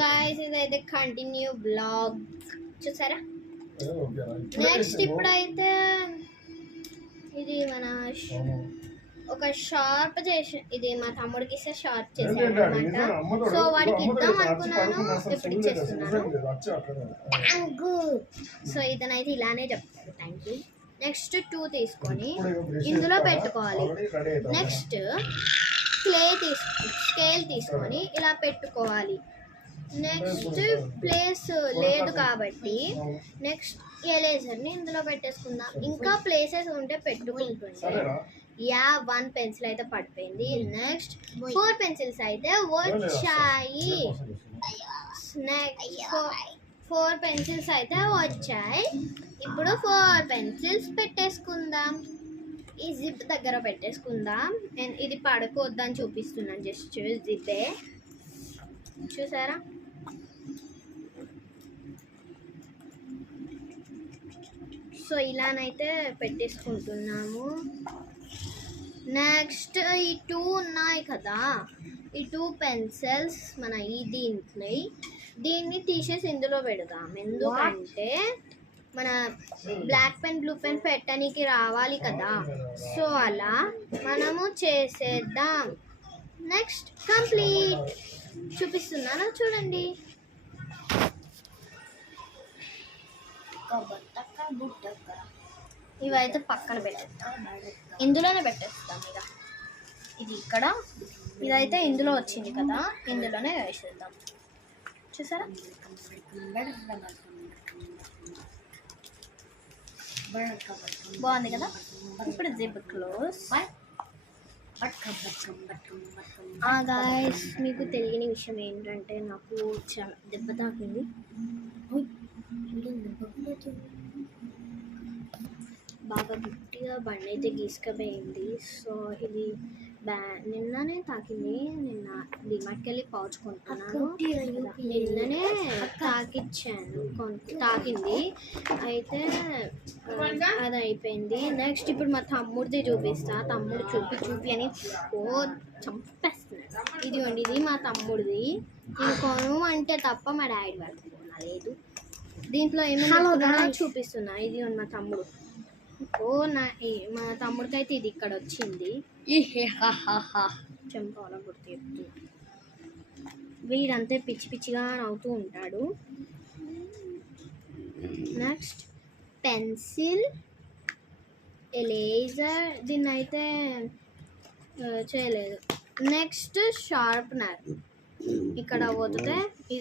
Guys ఇదైతే continue blog చూసారా. Next ఇప్పుడైతే ఇది మన ఒక షార్ప్ చేసి ఇది మా తమ్ముడికి ఇస్తే షార్ప్ చేశాడు అనమాట. సో వాడికి ఇద్దాం అనుకున్నాను, ఇప్పుడు ఇచ్చేస్తున్నాను. సో ఇతనైతే ఇలానే చెప్తాడు థ్యాంక్ యూ. నెక్స్ట్ 2 తీసుకొని ఇందులో పెట్టుకోవాలి. నెక్స్ట్ స్కేల్ తీసుకొని ఇలా పెట్టుకోవాలి. నెక్స్ట్ ప్లేస్ లేదు కాబట్టి నెక్స్ట్ ఎరేజర్ని ఇందులో పెట్టేసుకుందాం. ఇంకా ప్లేసెస్ ఉంటే పెట్టుకుంటుంటే 1 పెన్సిల్ అయితే పడిపోయింది. నెక్స్ట్ 4 పెన్సిల్స్ అయితే వచ్చాయి. నెక్స్ట్ 4 పెన్సిల్స్ అయితే వచ్చాయి. ఇప్పుడు 4 పెన్సిల్స్ పెట్టేసుకుందాం. ఈ జిప్ దగ్గర పెట్టేసుకుందాం. నేను ఇది పడుకోవద్దని చూపిస్తున్నాను, జస్ట్ జిప్పే చూసారా. సో ఇలానైతే పెట్టేసుకుంటున్నాము. నెక్స్ట్ ఈ 2 ఉన్నాయి కదా, ఈ 2 పెన్సిల్స్ మన దీన్ని తీసేసి ఇందులో పెడదాం. ఎందుకంటే మన బ్లాక్ పెన్ బ్లూ పెన్ పెట్టడానికి రావాలి కదా. సో అలా మనము చేసేద్దాం. నెక్స్ట్ కంప్లీట్ చూపిస్తున్నాను చూడండి. ఇవైతే పక్కన పెట్టేస్తాం, ఇందులోనే పెట్టేస్తాం. ఇక ఇది ఇక్కడ ఇదైతే ఇందులో వచ్చింది కదా, ఇందులోనే వేసేద్దాం. చూసారా బాగుంది కదా. ఇప్పుడు జిప్ క్లోజ్. గాయస్ మీకు తెలియని విషయం ఏంటంటే నాకు చాలా దెబ్బ తాకింది. బాగా గట్టిగా బండి అయితే గీసుకపోయింది. సో ఇది నిన్ననే తాకింది. నిన్న డిమార్ట్కి వెళ్ళి పౌచ్ కొంటున్నాను, నిన్ననే తాకిచ్చాను, తాకింది అయితే అది అయిపోయింది. నెక్స్ట్ ఇప్పుడు మా తమ్ముడిది చూపిస్తా. తమ్ముడు చూపి అని చంపేస్తున్నాడు. ఇదిగోండి, ఇది మా తమ్ముడిది. ఇది కొను అంటే తప్ప మా డాడీ వరకు కొనలేదు. దీంట్లో ఏమైనా చూపిస్తున్నా. ఇది మా తమ్ముడు. మా తమ్ముడికి అయితే ఇది ఇక్కడ వచ్చింది. చెంపాల గుర్తు చెప్తూ వీడంతే పిచ్చి పిచ్చిగా నవ్వుతూ ఉంటాడు. నెక్స్ట్ పెన్సిల్, ఎరేజర్, దీన్ని అయితే చేయలేదు. నెక్స్ట్ షార్ప్నర్ ఇక్కడ పోతే